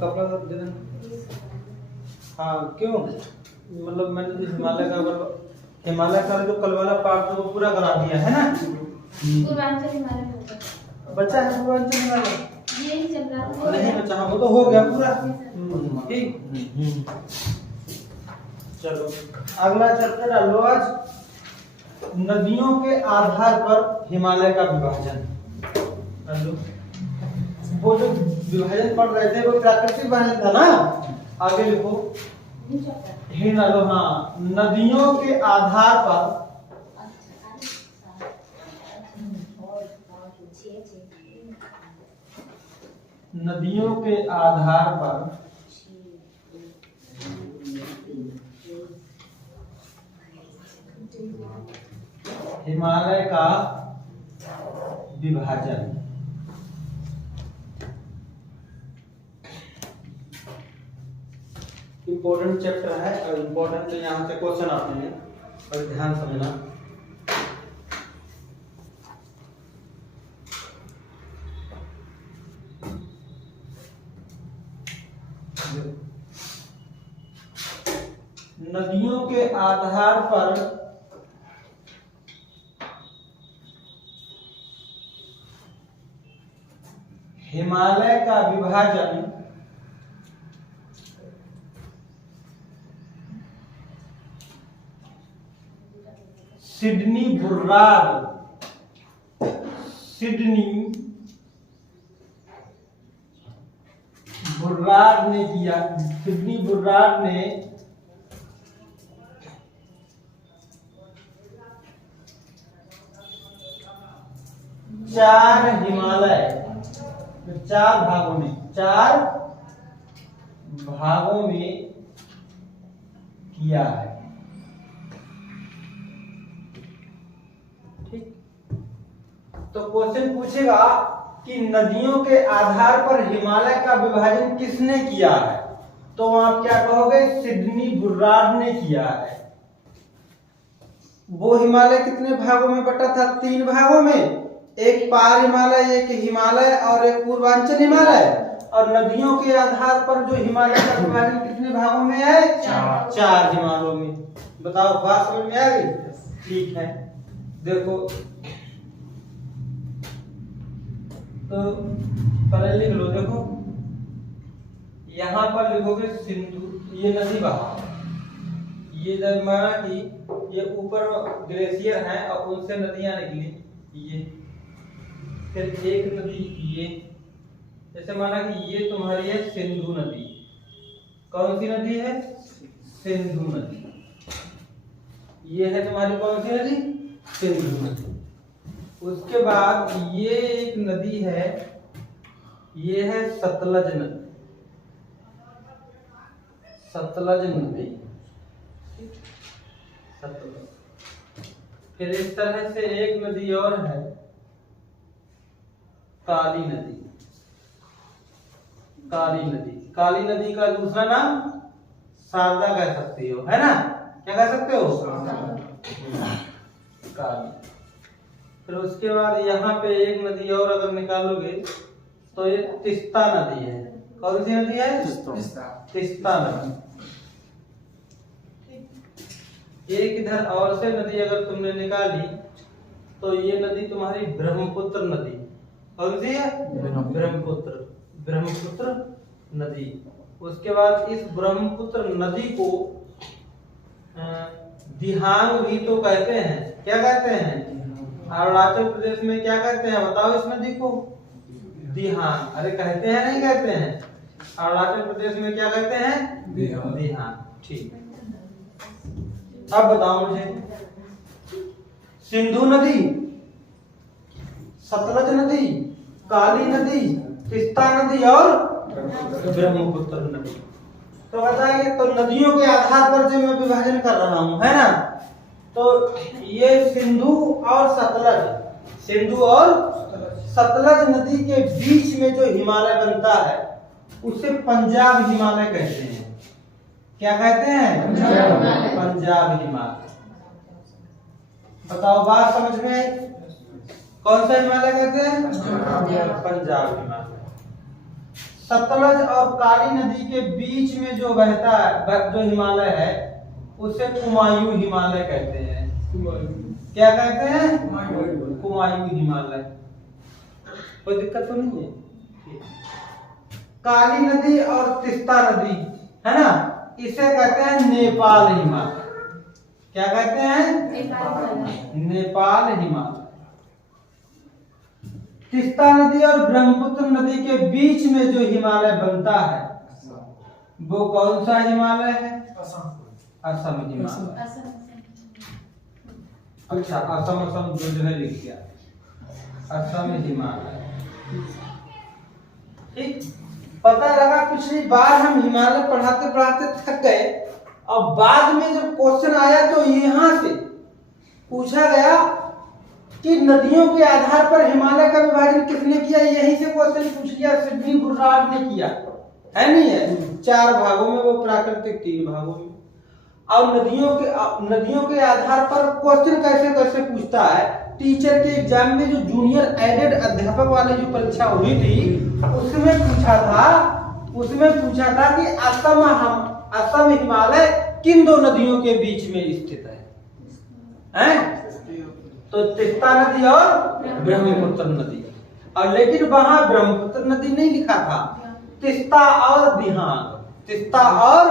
कपड़ा सब दे देना। हाँ क्यों, मतलब मैंने जो हिमालय का जो कल वाला पार्ट था वो पूरा करा दिया है ना। पूर्वांचल हिमालय में होता है। बच्चा है पूर्वांचल हिमालय यही चल रहा था। नहीं बच्चा, हाँ वो तो हो गया पूरा। ठीक। चलो अगला चैप्टर डालो आज, नदियों के आधार पर हिमालय का विभाजन। डालो। वो जो विभाजन पढ़ रहे थे वो प्राकृतिक विभाजन था ना। आगे लिखो हिंड डालो। हाँ, नदियों के आधार पर नदियों के आधार पर हिमालय का विभाजन। इम्पोर्टेंट चैप्टर है और इम्पोर्टेंट यहाँ से क्वेश्चन आते हैं और ध्यान समझना। नदियों के आधार पर हिमालय का विभाजन सिडनी बुर्राड ने किया। सिडनी बुर्राड ने चार हिमालय चार भागों में किया है। ठीक, तो क्वेश्चन पूछेगा कि नदियों के आधार पर हिमालय का विभाजन किसने किया है, तो आप क्या कहोगे, सिडनी बुर्राड ने किया है। वो हिमालय कितने भागों में बटा था, 3 भागों में, एक पार हिमालय, एक हिमालय और एक पूर्वांचल हिमालय। और नदियों के आधार पर जो हिमालय का विभाजन कितने भागों में है, 4 हिमालयों में। बताओ बात समझ में आ गई। ठीक है, देखो तो पहले लिख लो। देखो यहाँ पर लिखोगे सिंधु, ये नदी बहा, ये जब माना कि ये ऊपर ग्लेशियर है और उनसे नदियां निकली, ये फिर एक नदी ये, जैसे माना कि ये तुम्हारी है सिंधु नदी। कौन सी नदी है, सिंधु नदी। ये है तुम्हारी कौन सी नदी, सिंधु नदी। उसके बाद ये एक नदी है, ये है सतलज नदी। सतलज नदी, सतलज। फिर इस तरह से एक नदी और है, काली नदी। काली नदी, काली नदी का दूसरा नाम शारदा कह सकते हो, है ना। क्या कह सकते हो, काली। फिर उसके बाद यहाँ पे एक नदी और अगर निकालोगे तो ये तिस्ता नदी है। कौन सी नदी है, तिस्ता नदी। एक इधर और से नदी अगर तुमने निकाली तो ये नदी तुम्हारी ब्रह्मपुत्र नदी। कौन सी है, ब्रह्मपुत्र नदी। उसके बाद इस ब्रह्मपुत्र नदी को दिहांग भी तो कहते हैं। क्या कहते हैं, अरुणाचल प्रदेश में क्या कहते हैं, बताओ इस नदी को, दिहांग। अरे कहते हैं नहीं कहते हैं, अरुणाचल प्रदेश में क्या कहते हैं, दिहांग। ठीक, अब बताओ मुझे, सिंधु नदी, सतलज नदी, काली नदी, तिस्ता नदी और ब्रह्मपुत्र नदी। तो बताइए, तो नदियों के आधार पर जो मैं विभाजन कर रहा हूं, है ना, तो ये सिंधु और सतलज नदी के बीच में जो हिमालय बनता है उसे पंजाब हिमालय कहते हैं। क्या कहते हैं, पंजाब हिमालय। बताओ बात समझ में आई, कौन सा हिमालय कहते हैं, पंजाब हिमालय। सतलज और काली नदी के बीच में जो बहता है, जो हिमालय है, उसे कुमायूं हिमालय कहते हैं। क्या कहते हैं? कुमायूं हिमालय। कोई दिक्कत तो नहीं है? काली नदी और तीस्ता नदी है ना, इसे कहते हैं नेपाल हिमालय। क्या कहते हैं? नेपाल हिमालय। तीस्ता नदी और ब्रह्मपुत्र नदी के बीच में जो हिमालय बनता है वो कौन सा हिमालय है? असम हिमालय। अच्छा, असम जो है लिख दिया, असम हिमालय। ठीक, पता लगा पिछली बार हम हिमालय पढ़ाते पढ़ाते थक गए और बाद में जब क्वेश्चन आया तो यहां से पूछा गया कि नदियों के आधार पर हिमालय का विभाजन किसने किया। यहीं से क्वेश्चन पूछ लिया, सिडनी बुर्रार्ड ने किया है, नहीं है? 4 भागों में, वो प्राकृतिक 3 भागों में। और नदियों के आधार पर क्वेश्चन कैसे कैसे पूछता है। टीचर के एग्जाम में जो जूनियर एडेड अध्यापक वाली जो परीक्षा हुई थी उसमें पूछा था कि असम हिमालय किन 2 नदियों के बीच में स्थित है? तो तीस्ता नदी और ब्रह्मपुत्र नदी। और लेकिन वहां ब्रह्मपुत्र नदी नहीं लिखा था, तीस्ता और दिहांग। तीस्ता और,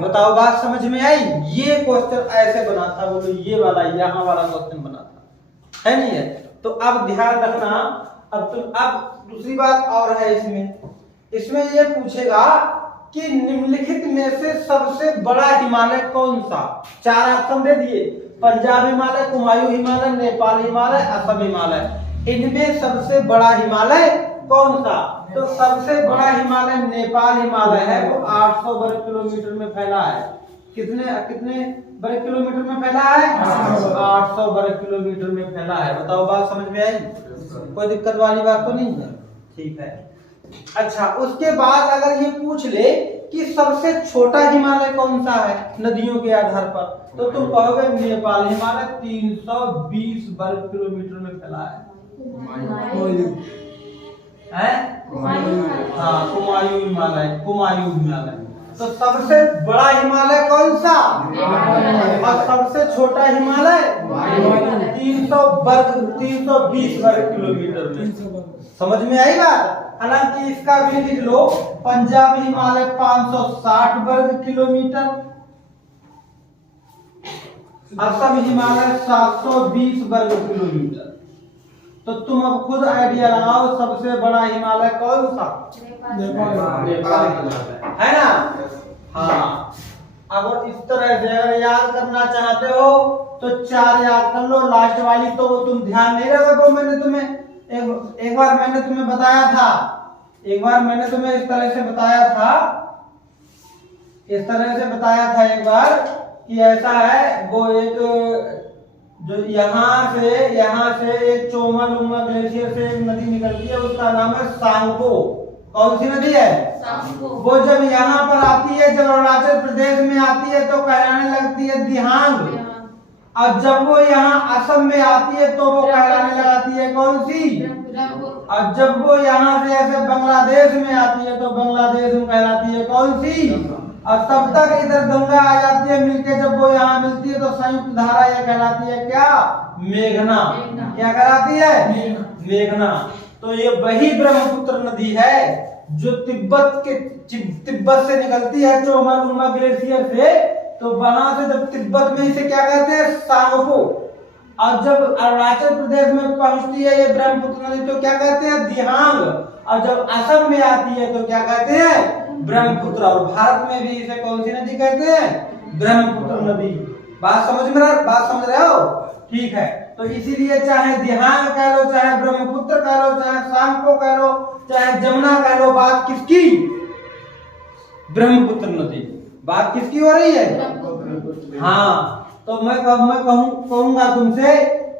बताओ बात समझ में आई? ये क्वेश्चन ऐसे बना था, बोलो ये वाला यहाँ वाला क्वेश्चन बना था, है नहीं है? तो अब ध्यान रखना। अब दूसरी बात और है इसमें ये पूछेगा कि निम्नलिखित में से सबसे बड़ा हिमालय कौन सा? 4 ऑप्शन दे दिए, पंजाब हिमालय, कुमायूं हिमालय, नेपाल हिमालय, असम हिमालय। इनमें सबसे बड़ा हिमालय कौन सा? तो सबसे बड़ा हिमालय नेपाल हिमालय है। वो 800 वर्ग किलोमीटर में फैला है। कितने वर्ग किलोमीटर में फैला है? 800 वर्ग किलोमीटर में फैला है। बताओ बात समझ में आई? कोई दिक्कत वाली बात तो नहीं है? ठीक है। अच्छा, उसके बाद अगर ये पूछ ले कि सबसे छोटा हिमालय कौन सा है नदियों के आधार पर, तो तुम कहोगे नेपाल हिमालय, 320 वर्ग किलोमीटर में फैला है। हाँ, कुमायूं हिमालय। तो सबसे बड़ा हिमालय कौन सा और सबसे छोटा हिमालय? 320 वर्ग किलोमीटर में। समझ में आई बात? हालांकि इसका भी लिख लो, पंजाब हिमालय 560 वर्ग किलोमीटर, असम हिमालय 720 वर्ग किलोमीटर। तो तुम अब खुद आइडिया लगाओ सबसे बड़ा हिमालय कौन सा? नेपाल है ना? हाँ। अगर इस तरह से अगर याद करना चाहते हो तो 4 याद कर लो, लास्ट वाली तो तुम ध्यान नहीं रखो। मैंने तुम्हें एक बार मैंने तुम्हें बताया था, इस तरह से बताया था एक बार कि ऐसा है, वो एक जो यहाँ से एक चोमा ग्लेशियर से एक नदी निकलती है, उसका नाम है सांगपो। कौन सी नदी है? सांगपो। वो जब यहाँ पर आती है, जब अरुणाचल प्रदेश में आती है तो कहलाने लगती है दिहांग। और जब वो यहाँ असम में आती है तो वो कहलाने लगाती है कौन सी? और जब वो यहाँ से ऐसे बांग्लादेश में आती है तो बांग्लादेश में कहलाती है कौन सी? और तब तक इधर गंगा आ जाती है मिलके, जब वो यहाँ मिलती है तो संयुक्त धारा ये कहलाती है क्या? मेघना। क्या कहलाती है? मेघना। तो ये वही ब्रह्मपुत्र नदी है जो तिब्बत से निकलती है चोमा ग्लेशियर से। तो वहां से जब तिब्बत में इसे क्या कहते हैं? सांगपो। और जब अरुणाचल प्रदेश में पहुंचती है ये ब्रह्मपुत्र नदी तो क्या कहते हैं? दिहांग। और जब असम में आती है तो क्या कहते हैं? ब्रह्मपुत्र। और भारत में भी इसे कौन सी नदी कहते हैं? ब्रह्मपुत्र नदी। बात समझ रहे हो? ठीक है। तो इसीलिए चाहे दिहांग कह लो, चाहे ब्रह्मपुत्र कह लो, चाहे सांगपो कह लो, चाहे जमुना कह लो, बात किसकी? ब्रह्मपुत्र नदी। बात किसकी हो रही है? हाँ। तो मैं कहूंगा तुमसे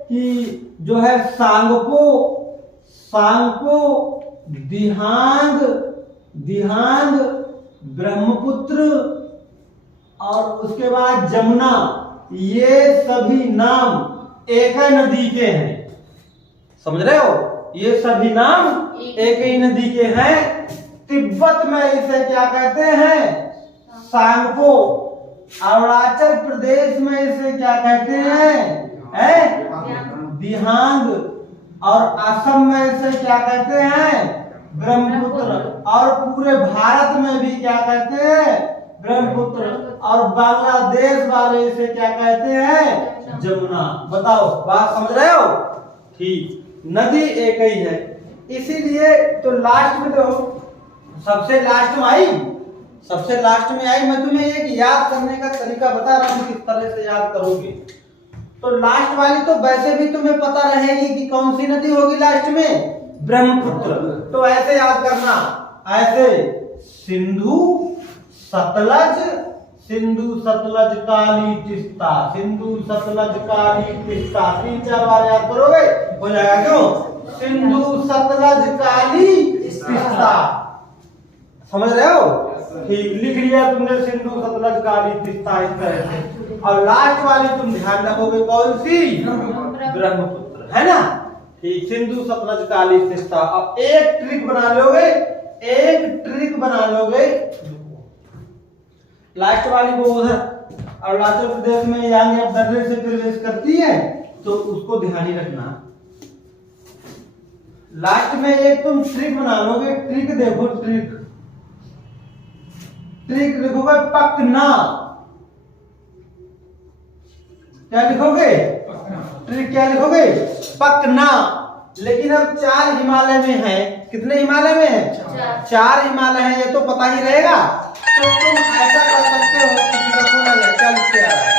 कि जो है सांगपो, दिहांग, ब्रह्मपुत्र और उसके बाद जमुना, ये सभी नाम एक ही नदी के हैं। समझ रहे हो? ये सभी नाम एक ही नदी के हैं। तिब्बत में इसे क्या कहते हैं? सांगपो। अरुणाचल प्रदेश में इसे क्या कहते हैं? दिहांग। और असम में इसे क्या कहते हैं? ब्रह्मपुत्र। और पूरे भारत में भी क्या कहते हैं? ब्रह्मपुत्र। और बांग्लादेश वाले इसे क्या कहते हैं? जमुना। बताओ, बात समझ रहे हो? ठीक, नदी एक ही है, इसीलिए तो लास्ट में तो सबसे लास्ट में आई, सबसे लास्ट में आई। मैं तुम्हें एक याद करने का तरीका बता रहा हूँ, किस तरह से याद करोगे। तो लास्ट वाली तो वैसे भी तुम्हें पता रहेगी कि कौन सी नदी होगी लास्ट में? ब्रह्मपुत्र। तो ऐसे याद करना, ऐसे सिंधु सतलज, सिंधु सतलज काली तीस्ता, सिंधु सतलज काली तीस्ता। 3-4 बार याद करोगे हो जाएगा। क्यों? सिंधु सतलज काली तीस्ता। समझ रहे हो? ठीक, लिख लिया तुमने सिंधु सतलज काली तीस्ता इस तरह से। और लास्ट वाली तुम ध्यान रखोगे कौन सी? ब्रह्मपुत्र, है ना? ठीक, सिंधु सतलज काली तीस्ता। अब एक ट्रिक बना लोगे, एक ट्रिक बना लोगे। लास्ट वाली वो उधर अरुणाचल प्रदेश में यांग ऑफ दर्रे से प्रवेश करती है, तो उसको ध्यान ही रखना। लास्ट में एक तुम ट्रिक बना लोगे। ट्रिक देखो, ट्रिक ट्रिक लिखोगे पकना। क्या लिखोगे? ट्रिक क्या लिखोगे? पकना। लेकिन अब 4 हिमालय में है। कितने हिमालय में है? 4 हिमालय है, ये तो पता ही रहेगा। तो तुम ऐसा कर सकते हो, किसी का फोन आ गया, क्या लिखते आ रहा है?